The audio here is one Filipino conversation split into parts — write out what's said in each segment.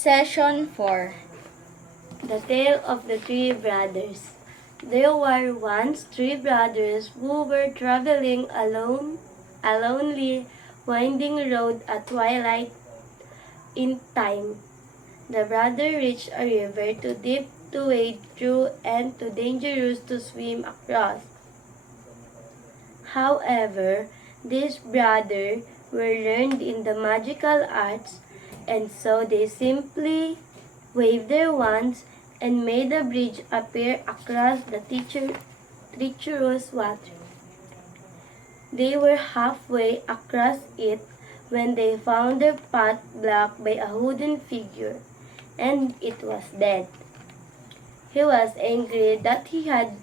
Session 4. The Tale of the Three Brothers. There were once three brothers who were traveling a lonely, winding road at twilight in time. The brother reached a river too deep to wade through and too dangerous to swim across. However, these brothers were learned in the magical arts, and so they simply waved their wands and made a bridge appear across the treacherous water. They were halfway across it when they found their path blocked by a wooden figure, and it was dead. He was angry that he had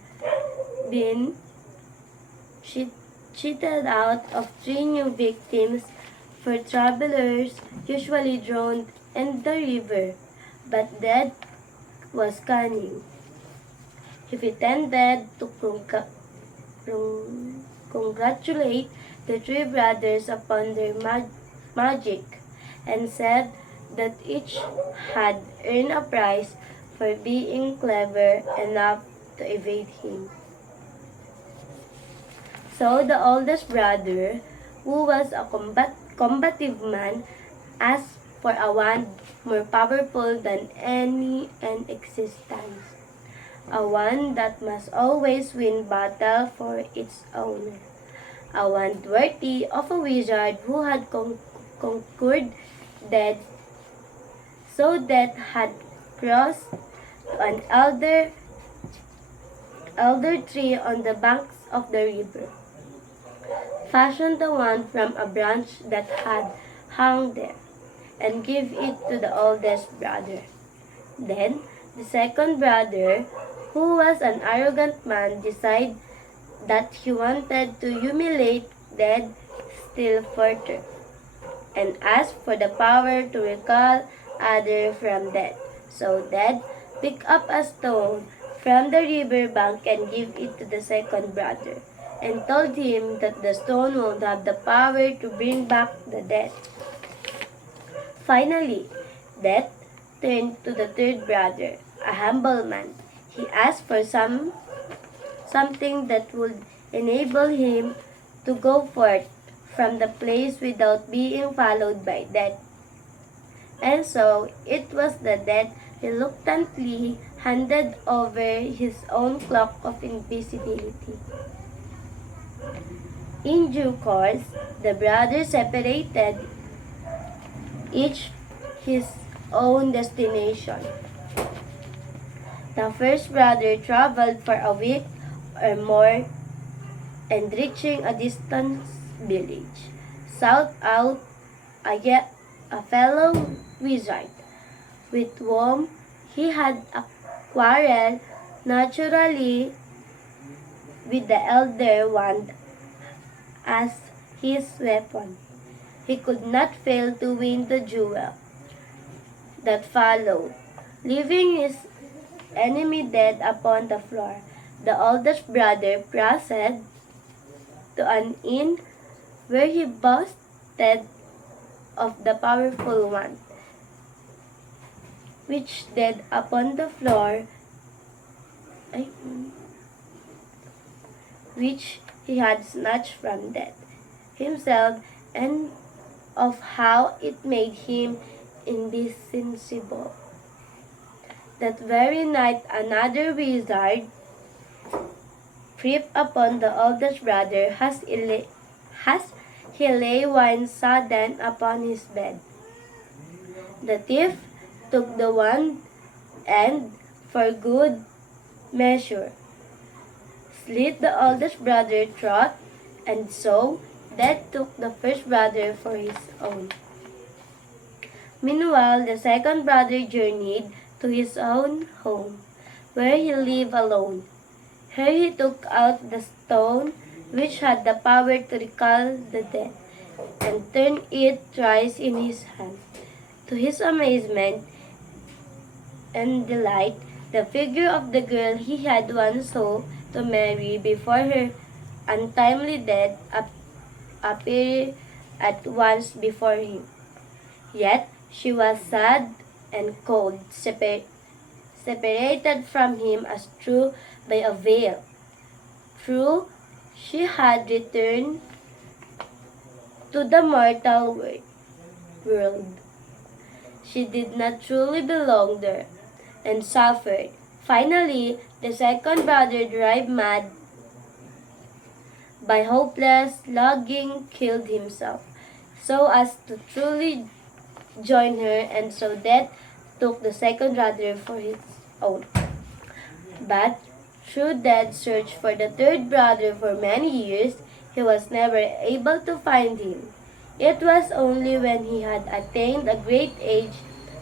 been cheated out of three new victims, for travelers usually drowned in the river, but Death was cunning. He pretended to congratulate the three brothers upon their magic, and said that each had earned a prize for being clever enough to evade him. So the oldest brother, who was a combative man, asked for a wand more powerful than any in existence, a wand that must always win battle for its owner, a wand worthy of a wizard who had conquered death, so Death had crossed to an elder tree on the banks of the river, fashioned the wand from a branch that had hung there, and gave it to the oldest brother. Then the second brother, who was an arrogant man, decided that he wanted to humiliate Death still further, and asked for the power to recall others from death. So Death picked up a stone from the river bank and gave it to the second brother, and told him that the stone would have the power to bring back the dead. Finally, Death turned to the third brother, a humble man. He asked for something that would enable him to go forth from the place without being followed by Death. And so it was that Death reluctantly handed over his own cloak of invisibility. In due course, the brothers separated, each his own destination. The first brother traveled for a week or more, and reaching a distant village, sought out a fellow wizard, with whom he had a quarrel, naturally with the elder wand as his weapon. He could not fail to win the duel that followed, leaving his enemy dead upon the floor. The oldest brother proceeded to an inn where he boasted of the powerful one, which dead upon the floor, which he had snatched from Death himself, and of how it made him invincible. That very night another wizard crept upon the oldest brother as he lay wine sodden upon his bed. The thief took the wand and, for good measure, slit the oldest brother's throat, and so Death took the first brother for his own. Meanwhile, the second brother journeyed to his own home, where he lived alone. Here he took out the stone which had the power to recall the dead, and turned it thrice in his hand. To his amazement and delight, the figure of the girl he had once sought to marry before her untimely death appeared at once before him. Yet she was sad and cold, separated from him as through by a veil. True, she had returned to the mortal world. She did not truly belong there, and suffered. Finally, the second brother, driven mad by hopeless longing, killed himself, so as to truly join her, and so death took the second brother for his own. But through Dad's search for the third brother for many years, he was never able to find him. It was only when he had attained a great age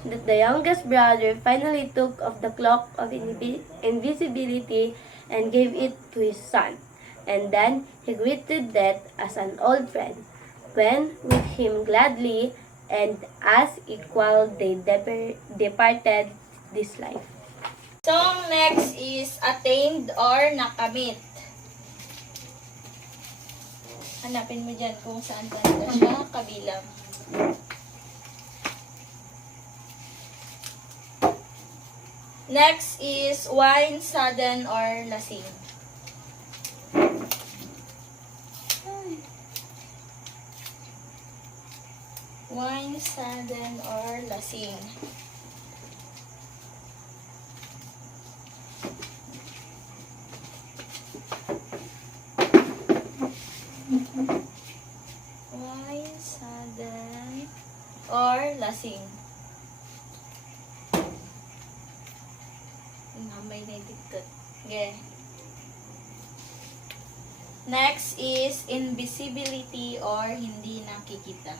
that the youngest brother finally took off the cloak of invisibility and gave it to his son. And then he greeted Death as an old friend, went with him gladly, and as equal they departed this life. So, next is attained or nakamit. Hanapin mo dyan kung saan talaga siya kabilang. Next is wine, sudden, or lasing. Wine, sudden, or lasing. Wine, sudden, or lasing. May naidigkat. Okay. Next is invisibility or hindi nakikita.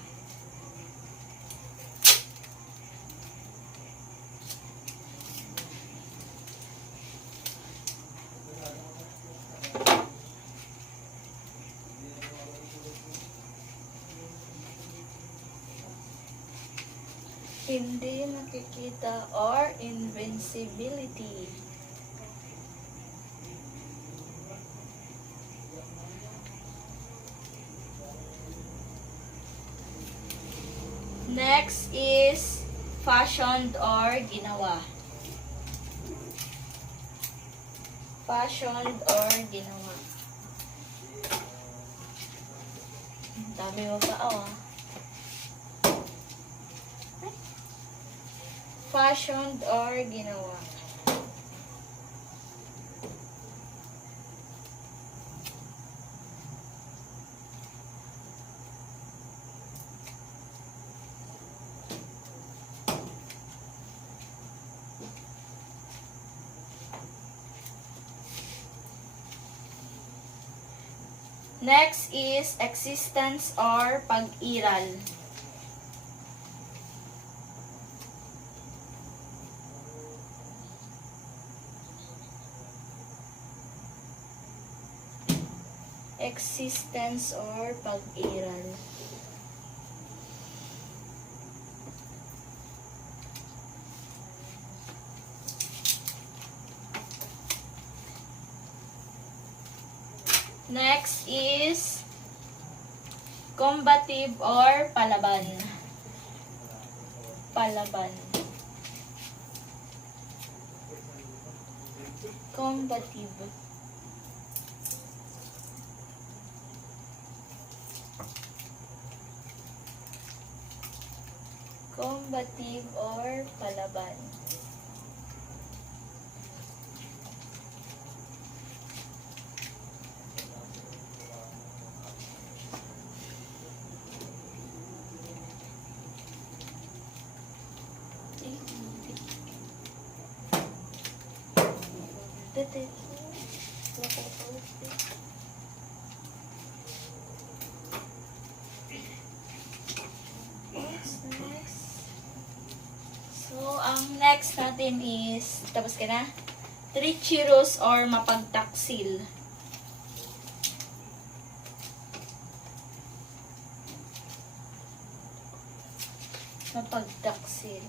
Hindi nakikita or invincibility. Next is fashioned or ginawa. Fashioned or ginawa. Dami mo pa, oh. Fashioned or ginawa. Next is existence or pag-iral. Existence or pag-iral. Next is combative or palaban. Palaban. Combative. Combative or palaban. So, ang next natin is, tapos ka na? Treacherous or mapagtaksil. Mapagtaksil.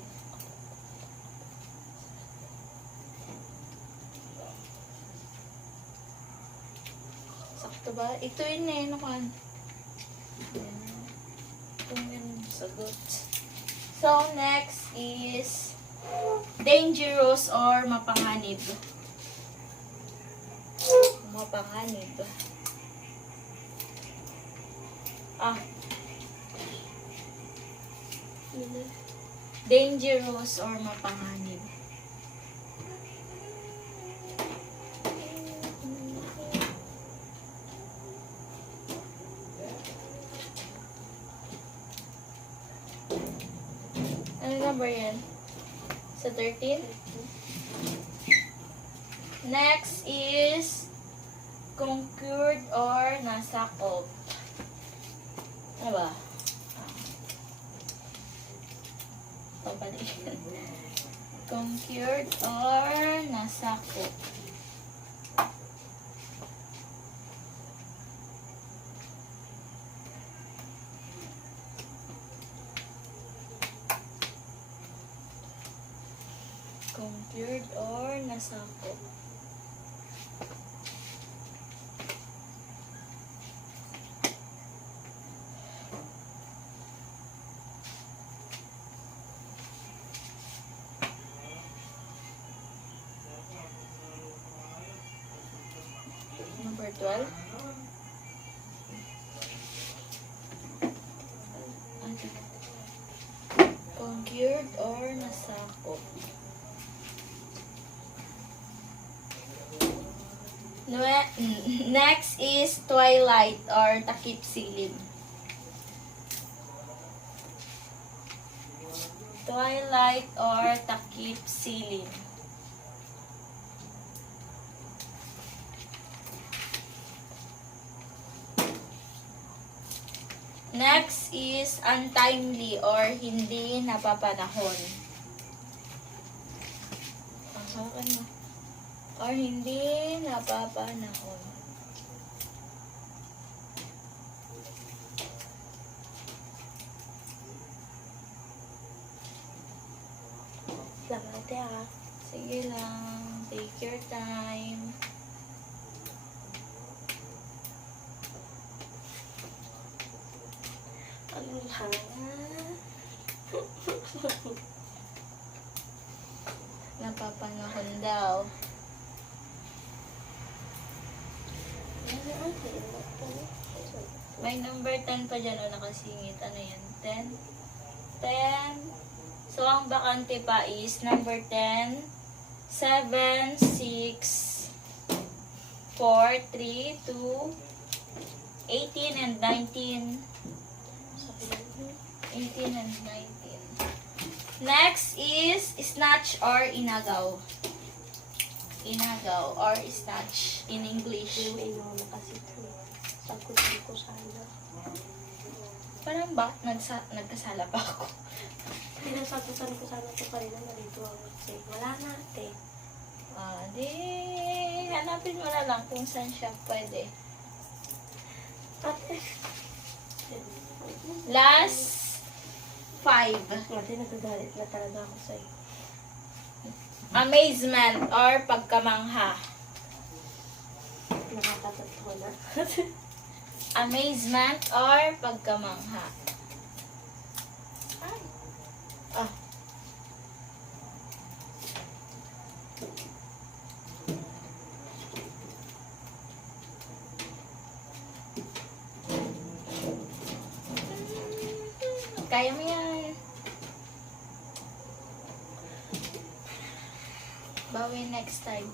Sakto ba? Ito yun eh, nakuhan. Ito yun, sagot. So, next is Dangerous or mapanganib? Mapanganib. Ah, dangerous or mapanganib? Ano number yan? Sa 13? Next is conquered or nasakop. Ano ba? Pabalikin. Conquered or nasakop. Conquered or nasakop. Number 12. Conquered or nasakop. Next is twilight or takip silim. Twilight or takip silim. Next is untimely or hindi napapanahon. Pasakan mo. Or hindi napapanahon. Lang ate ah. Sige lang. Take your time. Ano lang? Napapanahon daw. Ano ate? May number 10 pa dyan o nakasingit. Ano yan? 10? 10. So, ang bakante pa is number 10, 7, 6, 4, 3, 2, 18, and 19. 18 and 19. Next is snatch or inagaw. Inagaw or snatch in English. Yung ino na kasi ito. Sagutin ko sana. Parang ba? Nagkasala pa ako. Pinasagutan ko sana ito kanina nalito ako. Kasi wala na ate. Di, hanapin mo na lang kung saan siya pwede. Ate. Last 5. Ate, nagagalit na talaga ako sa'yo. Amazement or pagkamangha. Nakakatatwa na. Amazement or pagkamangha. Ay. Ah. Kaya mo yan. Bawi next time.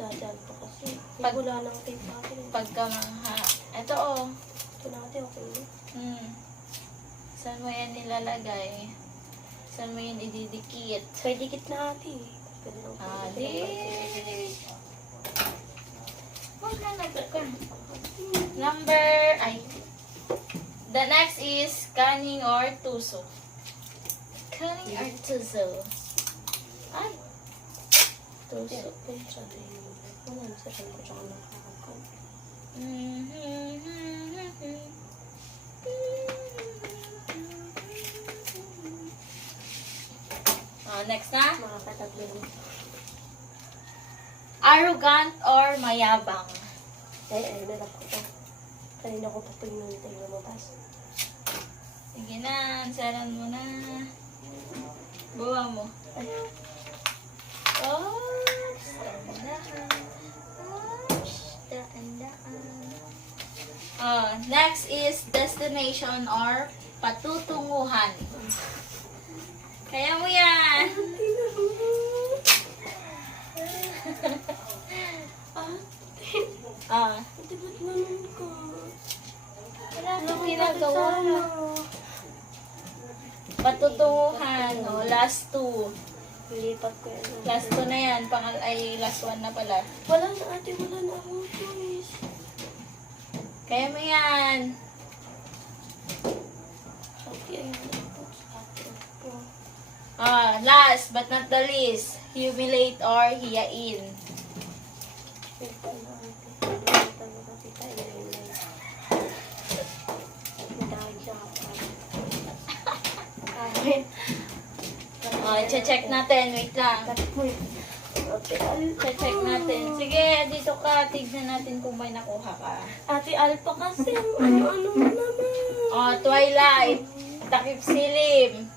Dadaan pa kasi. Pag- Wala nang tape natin. Pagkamangha. Ito oh. Ito natin, okay na. Saan mo yan nilalagay? Saan mo yan ididikit? Sa dikit na ate. Pwede lang po. Di. Huwag na nagka. The next is cunning or tuso. Cunning or tuso. Ay. Tuso. Ano sa ko tsaka nakakakaw. Next na. Makakatatlo rin. Arrogant or mayabang. Ay, nalap ko to. Kanina ko pa pinunta yung lumabas. Sige na, ansaran mo na. Bawa mo. Ay, Oops, dahan-dahan. Oops, dahan-dahan. Next is destination or patutunguhan. Kaya mo yan. ate, ba't ganun ka? Wala akong ginagawa. Patutunguhan, last two. Nilipat ko yan. Last two na yan, last one na pala. Wala na ate, wala na akong choice. Kaya mo yan. Ate, ayun na po. Ate, po. Last but not the least, humiliate or hiyain. Wait pa na ate. Nilipat mo kasi tayo na yun na yun. Nadagya ka. Kahit. Check natin. Wait lang. Ate, Check natin. Sige, dito ka. Tignan natin kung may nakuha ka. Ate Alpa kasi ano-ano mo naman. Twilight. Takip silim.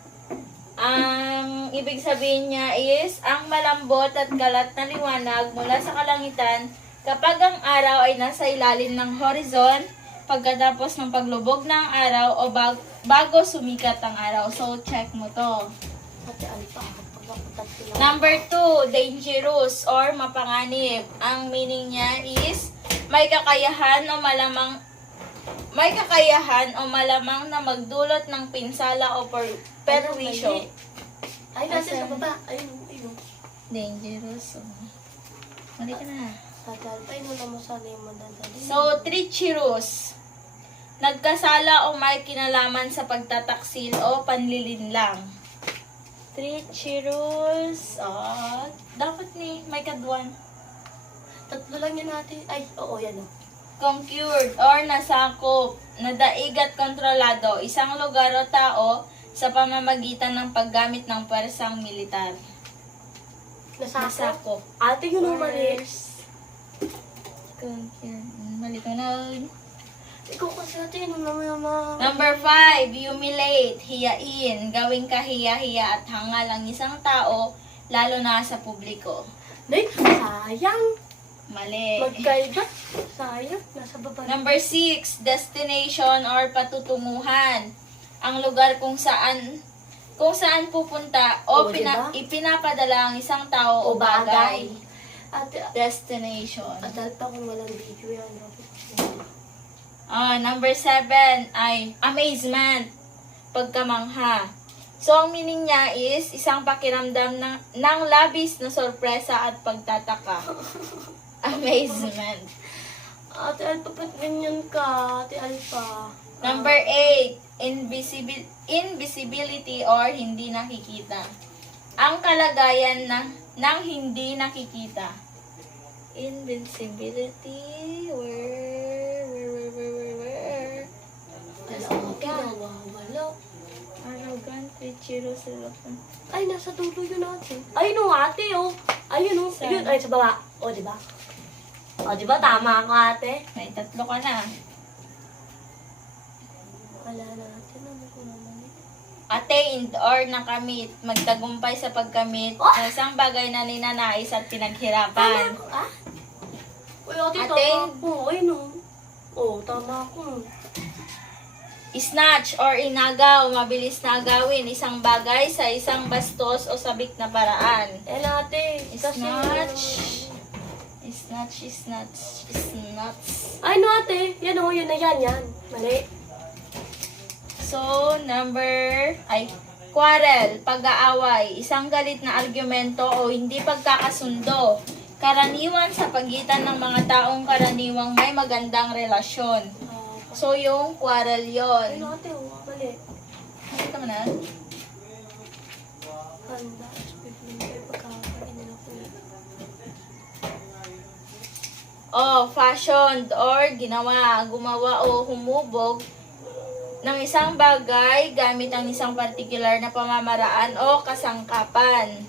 Ang ibig sabihin niya is, ang malambot at kalat na liwanag mula sa kalangitan kapag ang araw ay nasa ilalim ng horizon, pagkatapos ng paglubog ng araw o bago sumikat ang araw. So, check mo to. Ate Alpa, pag ako tatlo lang. Number 2, dangerous or mapanganib. Ang meaning niya is may kakayahan o malamang na magdulot ng pinsala o perwisyo. Ay, nasa sa baba. Ayun. Dangerous. Mali ka na. Ate Alpa, ayun naman sana yung madadali. So, treacherous. Nagkasala o may kinalaman sa pagtataksil o panlilinlang. Treacherous. Dapat may kadwan. Tatlo lang yan ate. Ay, oo, yan o. Conquered or nasakop, nadaig at kontrolado, isang lugar o tao sa pamamagitan ng paggamit ng pwersang militar. Nasakop. Ate, yun ang mali. Conquered. Mali ka na. Ikaw kasi ate, yun naman. Number 5, humiliate, hiyain, gawing kahiya-hiya at hangal ang isang tao, lalo na sa publiko. Day, sayang. Mali. Magkaiba. Sayang. Nasa baba. Number 6, destination or patutunguhan. Ang lugar kung saan pupunta o diba? ipinapadala ang isang tao o bagay. Ate, Destination. adal pa kung walang video yan. Number 7 ay amazement, pagkamangha. So, ang meaning niya is isang pakiramdam ng labis na sorpresa at pagtataka. Amazement. Ate Alpa, ba't ganyan ka? Ate Alpa. Number 8, invisibility or hindi nakikita. Ang kalagayan ng hindi nakikita. Invincibility, where? Pinawawala. Arrogant, treacherous, Ay, nasa dulo yun ate. Ay, no ate, oh. Ayun, oh. Saan? Ayun, ay, sa baba. O, diba? O, diba? Tama ako ate. May 3 ka na. Wala na ate. Ano ko naman eh. Attained or nakamit, magtagumpay sa pagkamit ng isang bagay na ninanais at pinaghirapan. Tama ako, ah? Uy, ate, tama Attained. ako. Ay, no. Oh, tama ako. Snatch or inagaw, mabilis na agawin isang bagay sa isang bastos o sabik na paraan. Eh, ate. Kasi, Snatch. ay, no ate. Yan, oh. Yan na yan. Mali. So, quarrel, pag-aaway, isang galit na argumento o hindi pagkakasundo. Karaniwan sa pagitan ng mga taong karaniwang may magandang relasyon. So, yung quarrel Ay, yon. no ate, oh. Mali. Nakita mo na? Handa. Pagkakain nila ko eh. Fashioned or gumawa o humubog ng isang bagay gamit ang isang particular na pamamaraan o kasangkapan.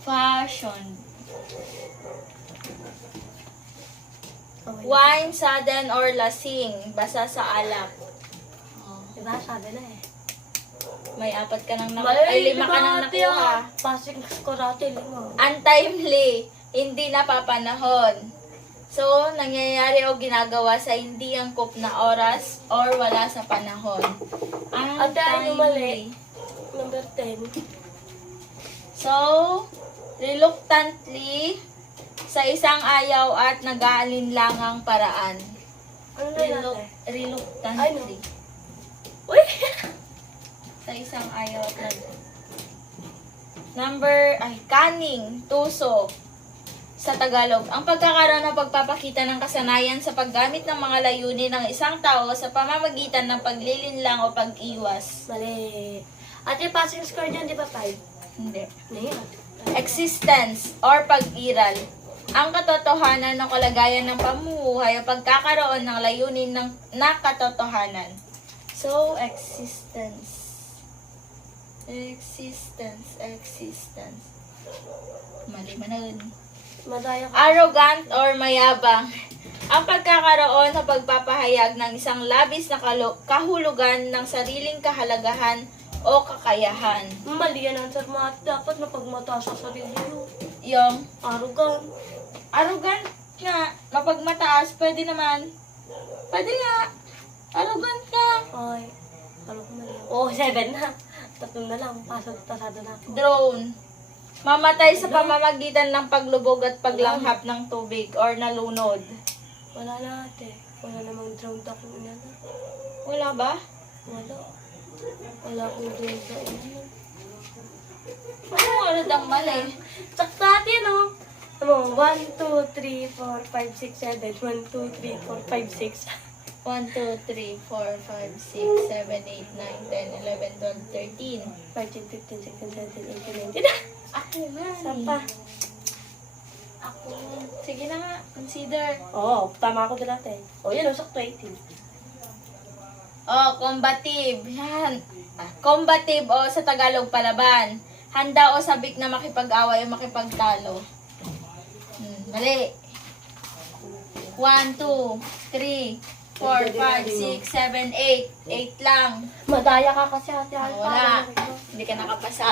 Fashioned. Okay. Wine, sudden, or lasing. Basa sa alak. Oh, Diba? Sabi na eh. may 4 ka nang nakuha. Ay, 5 ka nang nakuha. Passing score ate, 5. Untimely. Hindi napapanahon. So, nangyayari o ginagawa sa hindi angkop na oras or wala sa panahon. Ate, ano mali? Untimely. Number 10. So, reluctantly, sa isang ayaw at nag-aalinlangang paraan. Ano na yun ate? Reluctantly. Uy! Sa isang ayaw at cunning, tuso. Sa Tagalog, ang pagkakaroon ng pagpapakita ng kasanayan sa paggamit ng mga layunin ng isang tao sa pamamagitan ng paglilinlang o pag-iwas. Mali. Ate, passing score dyan, di ba 5? Hindi. Ano yun? Existence or pag-iral. Ang katotohanan ng kalagayan ng pamumuhay o pagkakaroon ng layunin ng nakatotohanan. So, existence. Mali man. Madaya ka. Arrogant or mayabang. Ang pagkakaroon o pagpapahayag ng isang labis na kahulugan ng sariling kahalagahan o kakayahan. Mali yan ang sir mo ate. Dapat mapagmataas sa sarili mo. Yung Arrogant. nga, mapagmataas, pwede naman. Pwede nga. Arrogant nga. Ay. Ano ko mali? Oh, 7 na. 3 na lang. Pasado na ako. Drone. Mamatay sa pamamagitan ng paglubog at paglanghap ng tubig or nalunod. Wala na ate. Wala namang drowned ako na. Wala ba? Wala. Wala akong drowned na ina. Ano oras ang mali? Sakto ate, no? Ano, 1, 2, 3, 4, 5, 6, 7. 1, 2, 3, 4, 5, 6. 1, 2, 3, 4, 5, 6, 7, 8, 9, 10, 11, 12, 13. 14, 15, 16, 17, 18, 19. Ako nga. Saan pa? Ako. Sige na nga. Consider. Oo, tama ako din ate. O, yan o, sakto 18. Oh, combative. Yan. Combative o sa Tagalog palaban. Handa o sabik na makipag-away o makipagtalo. Mali. 1, 2, 3, 4, 5, 6, 7, 8. 8 lang. Madaya ka kasi ate. Wala. Hindi ka nakapasa.